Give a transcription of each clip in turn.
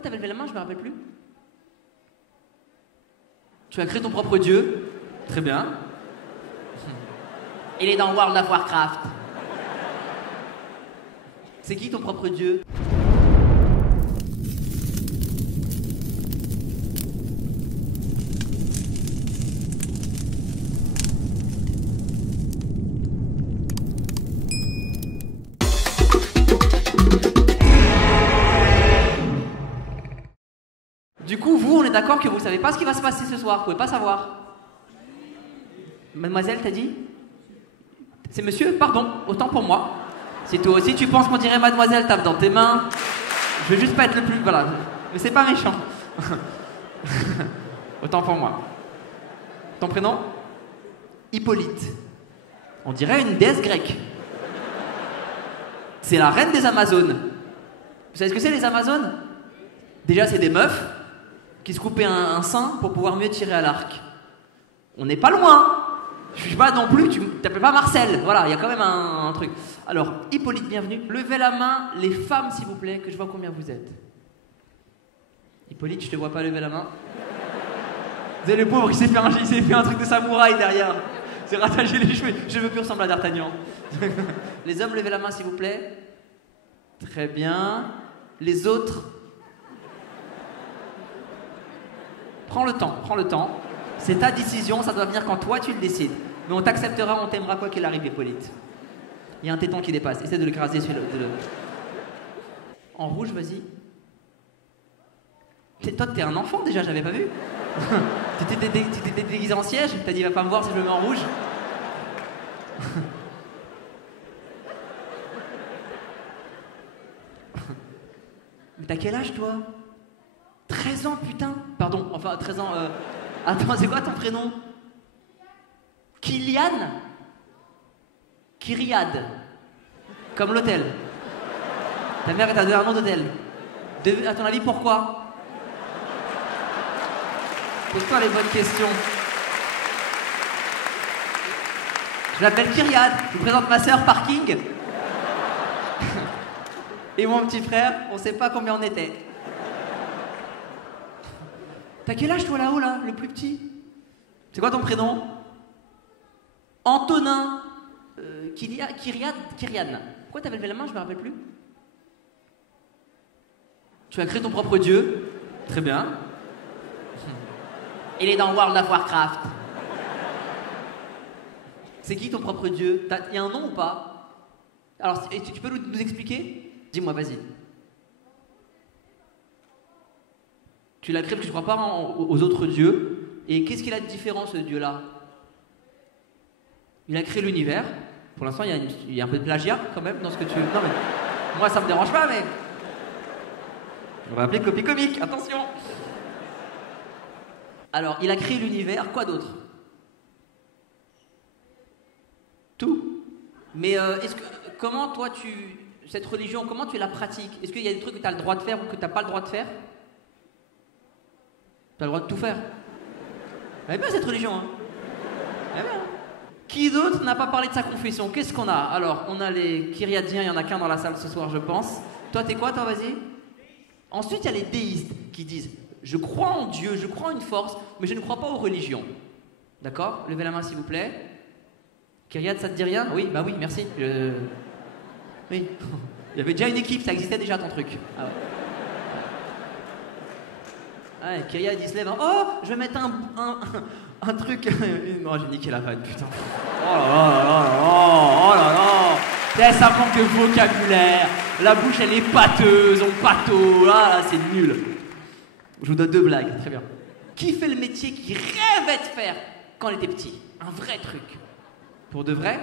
Pourquoi t'avais levé la main? Je me rappelle plus. Tu as créé ton propre dieu. Très bien. Il est dans World of Warcraft. C'est qui ton propre dieu? Du coup, vous, on est d'accord que vous savez pas ce qui va se passer ce soir, vous pouvez pas savoir. Mademoiselle, t'as dit? C'est monsieur? Pardon, autant pour moi. Si toi aussi tu penses qu'on dirait mademoiselle, tape dans tes mains. Je veux juste pas être le plus... Voilà. Mais c'est pas méchant. Autant pour moi. Ton prénom? Hippolyte. On dirait une déesse grecque. C'est la reine des Amazones. Vous savez ce que c'est les Amazones? Déjà, c'est des meufs qui se coupaient un sein pour pouvoir mieux tirer à l'arc. On n'est pas loin. Je suis pas non plus, tu t'appelles pas Marcel. Voilà, il y a quand même un truc. Alors, Hippolyte, bienvenue. Levez la main, les femmes, s'il vous plaît, que je vois combien vous êtes. Hippolyte, je te vois pas lever la main. Vous avez le pauvre, il s'est fait un truc de samouraï derrière. C'est rattaché les cheveux. Je veux plus ressembler à D'Artagnan. Les hommes, levez la main, s'il vous plaît. Très bien. Les autres. Prends le temps. C'est ta décision, ça doit venir quand toi tu le décides. Mais on t'acceptera, on t'aimera quoi qu'il arrive, Hippolyte. Il y a un téton qui dépasse, essaie de le craser sur le... En rouge, vas-y. Toi, t'es un enfant déjà, j'avais pas vu. T'étais déguisé en siège, t'as dit va pas me voir si je le mets en rouge. Mais t'as quel âge, toi? 13 ans, putain. Pardon, enfin 13 ans... Attends, c'est quoi ton prénom? Kylian? Kyriade. Comme l'hôtel. Ta mère est à un nom d'hôtel. À ton avis, pourquoi? Pose-toi les bonnes questions. Je m'appelle Kyriade. Je vous présente ma sœur Parking. Et mon petit frère, on sait pas combien on était. T'as quel âge toi là-haut là, le plus petit? C'est quoi ton prénom? Antonin. Kyriane. Pourquoi t'avais levé la main? Je me rappelle plus. Tu as créé ton propre dieu. Très bien. Il est dans World of Warcraft. C'est qui ton propre dieu? Il y a un nom ou pas? Alors, tu peux nous expliquer? Dis-moi, vas-y. Tu l'as créé parce que tu ne crois pas aux autres dieux. Et qu'est-ce qu'il a de différent, ce dieu-là? Il a créé l'univers. Pour l'instant, il y a un peu de plagiat, quand même, dans ce que tu... Non, mais... Moi, ça me dérange pas, mais... On va appeler copie comique, attention. Alors, il a créé l'univers, quoi d'autre? Tout. Mais comment, toi, cette religion, comment tu la pratiques? Est-ce qu'il y a des trucs que tu as le droit de faire ou que tu n'as pas le droit de faire? T'as le droit de tout faire. Elle est bien cette religion, hein. Elle est bien. Qui d'autre n'a pas parlé de sa confession? Qu'est-ce qu'on a? Alors, on a les Kyriadiens, il y en a qu'un dans la salle ce soir, je pense. Toi, t'es quoi, toi, vas-y? Ensuite, il y a les déistes qui disent je crois en Dieu, je crois en une force, mais je ne crois pas aux religions. D'accord? Levez la main, s'il vous plaît. Kyriade, ça te dit rien? Oui, bah oui, merci. Oui. Il y avait déjà une équipe, ça existait déjà ton truc. Ah ouais. Ouais, Kyriade, il se lève. Oh, je vais mettre un truc. Non, j'ai niqué la vanne, putain. Oh là là là là, oh là là. Ça manque de vocabulaire. La bouche, elle est pâteuse, on pâteau. Là, c'est nul. Je vous donne 2 blagues, très bien. Qui fait le métier qu'il rêvait de faire quand il était petit? Un vrai truc. Pour de vrai?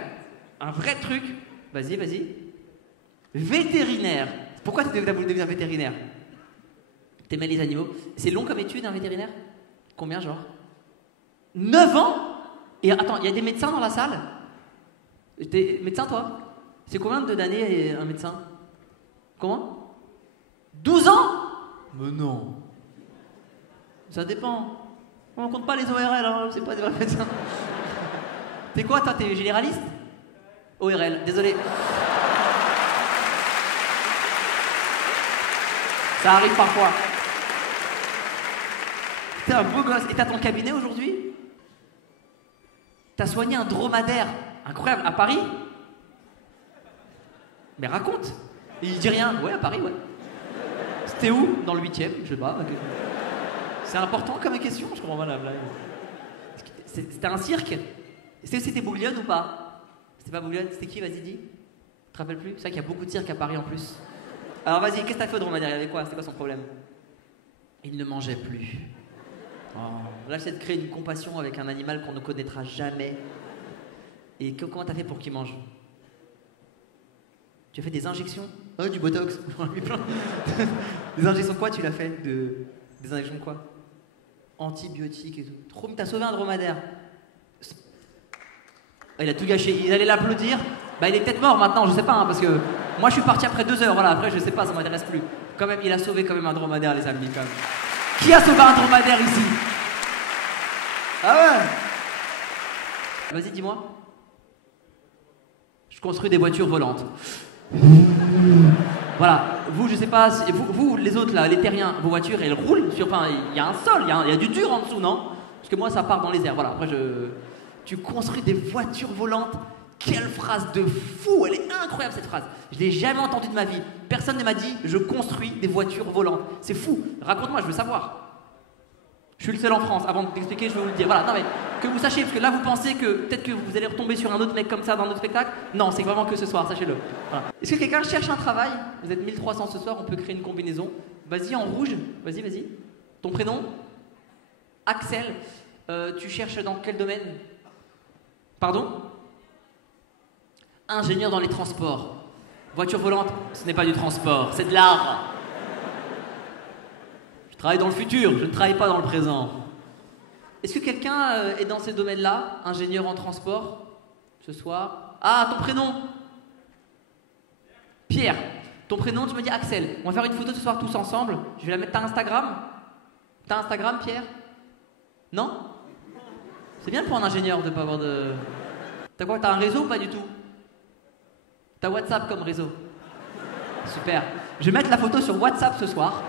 Un vrai truc? Vas-y. Vétérinaire. Pourquoi tu voulu devenir vétérinaire? T'aimais les animaux? C'est long comme étude, un vétérinaire? Combien, genre? 9 ans? Et attends, il y a des médecins dans la salle? T'es médecin, toi? C'est combien d'années un médecin? Comment? 12 ans? Mais non. Ça dépend. On compte pas les ORL, hein, c'est pas des vrais médecins. T'es quoi, toi? T'es généraliste? ORL, désolé. Ça arrive parfois. T'es un beau gosse. Et t'as ton cabinet aujourd'hui? T'as soigné un dromadaire. Incroyable. À Paris? Mais raconte. Et il dit rien. Ouais, à Paris, ouais. C'était où? Dans le 8e, je sais pas. C'est important comme question, je comprends pas la blague. C'était un cirque? C'était Bouglione ou pas? C'était pas Bouglione? C'était qui? Vas-y, dis. Tu te rappelles plus? C'est vrai qu'il y a beaucoup de cirques à Paris en plus. Alors vas-y, qu'est-ce que t'as fait au dromadaire? Il y avait quoi? C'était quoi son problème? Il ne mangeait plus. Oh. Là, j'essaie de créer une compassion avec un animal qu'on ne connaîtra jamais. Et comment t'as fait pour qu'il mange? Tu as fait des injections? Oh, du botox. Des injections quoi tu l'as fait? Des injections quoi? Antibiotiques et tout. Trop, mais t'as sauvé un dromadaire. Il a tout gâché. Il allait l'applaudir. Bah, il est peut-être mort maintenant, je sais pas, hein, parce que moi je suis parti après 2 heures. Voilà, après je sais pas, ça m'intéresse plus. Quand même, il a sauvé quand même un dromadaire, les amis, quand même. Qui a sauvé un dromadaire ici? Ah ouais? Vas-y, dis-moi. Je construis des voitures volantes. Voilà, vous, je sais pas, vous, les autres là, les terriens, vos voitures, elles roulent sur. Enfin, il y a un sol, il y a du dur en dessous, non? Parce que moi, ça part dans les airs. Voilà, après, tu construis des voitures volantes. Quelle phrase de fou! Elle est incroyable cette phrase. Je l'ai jamais entendue de ma vie. Personne ne m'a dit je construis des voitures volantes. C'est fou. Raconte-moi, je veux savoir. Je suis le seul en France. Avant de t'expliquer, je vais vous le dire. Voilà, non mais que vous sachiez, parce que là vous pensez que peut-être que vous allez retomber sur un autre mec comme ça dans notre spectacle. Non, c'est vraiment que ce soir, sachez-le. Voilà. Est-ce que quelqu'un cherche un travail? Vous êtes 1300 ce soir, on peut créer une combinaison. Vas-y, en rouge. Vas-y, vas-y. Ton prénom? Axel. Tu cherches dans quel domaine? Pardon? Ingénieur dans les transports. Voiture volante, ce n'est pas du transport, c'est de l'art. Je travaille dans le futur, je ne travaille pas dans le présent. Est-ce que quelqu'un est dans ces domaines-là? Ingénieur en transport? Ce soir? Ah, ton prénom? Pierre. Ton prénom, tu me dis Axel. On va faire une photo ce soir tous ensemble. Je vais la mettre. T'as Instagram? T'as Instagram, Pierre? Non? C'est bien pour un ingénieur de pas avoir de... T'as quoi? T'as un réseau ou pas du tout? T'as WhatsApp comme réseau? Super. Je vais mettre la photo sur WhatsApp ce soir.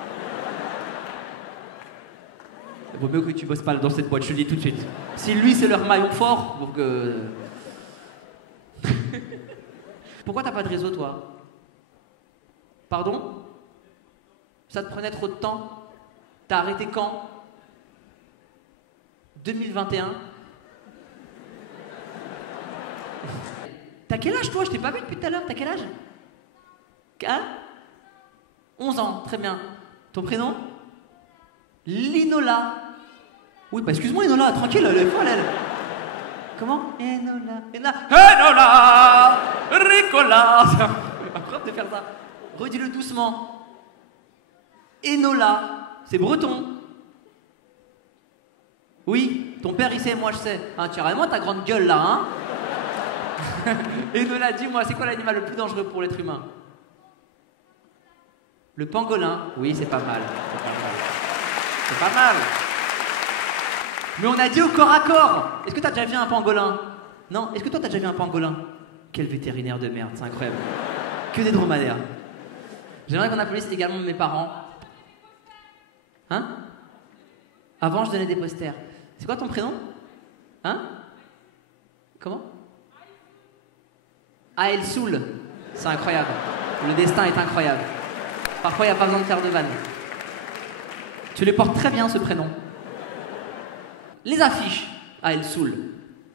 Il vaut mieux que tu bosses pas dans cette boîte, je te le dis tout de suite. Si lui c'est leur maillon fort, pour que... Pourquoi t'as pas de réseau toi? Pardon? Ça te prenait trop de temps? T'as arrêté quand? 2021? T'as quel âge toi? Je t'ai pas vu depuis tout à l'heure, t'as quel âge? Hein? 11 ans, très bien. Ton prénom? Linola. Oui, bah excuse-moi Enola, tranquille, elle est folle elle. Comment? Enola, Ricola. C'est incroyable de faire ça. Redis-le doucement. Enola, c'est breton. Oui, ton père il sait, moi je sais. Hein, tu as vraiment ta grande gueule là, hein? Enola, dis-moi, c'est quoi l'animal le plus dangereux pour l'être humain? Le pangolin. Oui, c'est pas mal. C'est pas mal. C'est pas mal. Mais on a dit au corps à corps. Est-ce que t'as déjà vu un pangolin? Non. Est-ce que toi t'as déjà vu un pangolin? Quel vétérinaire de merde, c'est incroyable. Que des dromadaires. J'aimerais qu'on applaudisse également mes parents. Hein? Avant, je donnais des posters. C'est quoi ton prénom? Hein? Comment? Ah, El Soul. C'est incroyable. Le destin est incroyable. Parfois, il n'y a pas besoin de faire de vanne. Tu les portes très bien, ce prénom. Les affiches. Ah, El Soul.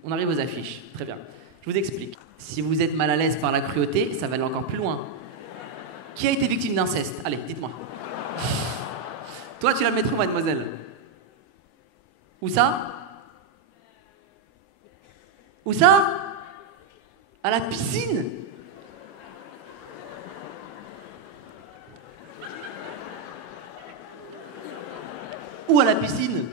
On arrive aux affiches. Très bien. Je vous explique. Si vous êtes mal à l'aise par la cruauté, ça va aller encore plus loin. Qui a été victime d'inceste? Allez, dites-moi. Toi, tu la mettrais où, mademoiselle? Où ça? Où ça? À la piscine? Où à la piscine?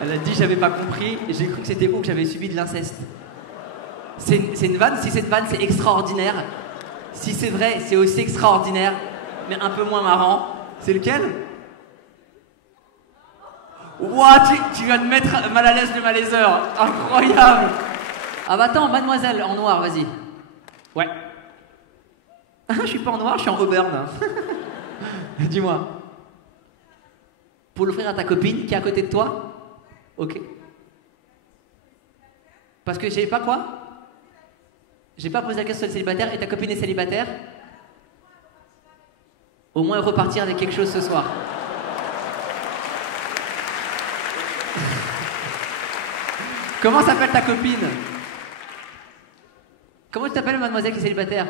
Elle a dit j'avais pas compris et j'ai cru que c'était où que j'avais subi de l'inceste. C'est une vanne? Si c'est une vanne, c'est extraordinaire. Si c'est vrai, c'est aussi extraordinaire, mais un peu moins marrant. C'est lequel? Ouah, tu viens de mettre mal à l'aise le malaiseur. Incroyable. Ah bah attends, mademoiselle en noir, vas-y. Ouais. Ah, je suis pas en noir, je suis en auburn. Dis-moi. Pour l'offrir à ta copine qui est à côté de toi? Ok. Parce que j'ai pas quoi? J'ai pas posé la question sur le célibataire et ta copine est célibataire? Au moins repartir avec quelque chose ce soir. Comment s'appelle ta copine? Comment tu t'appelles, mademoiselle qui est célibataire?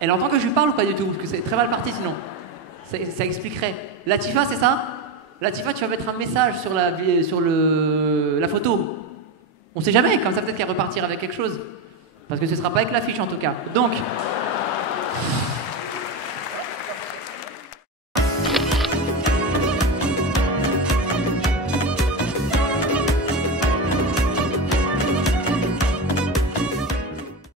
Elle entend que je lui parle ou pas du tout? Parce que c'est très mal parti sinon. Ça expliquerait. Latifa, c'est ça? Latifa, tu vas mettre un message sur la photo. On sait jamais, comme ça peut-être qu'elle repartira avec quelque chose. Parce que ce sera pas avec l'affiche en tout cas. Donc...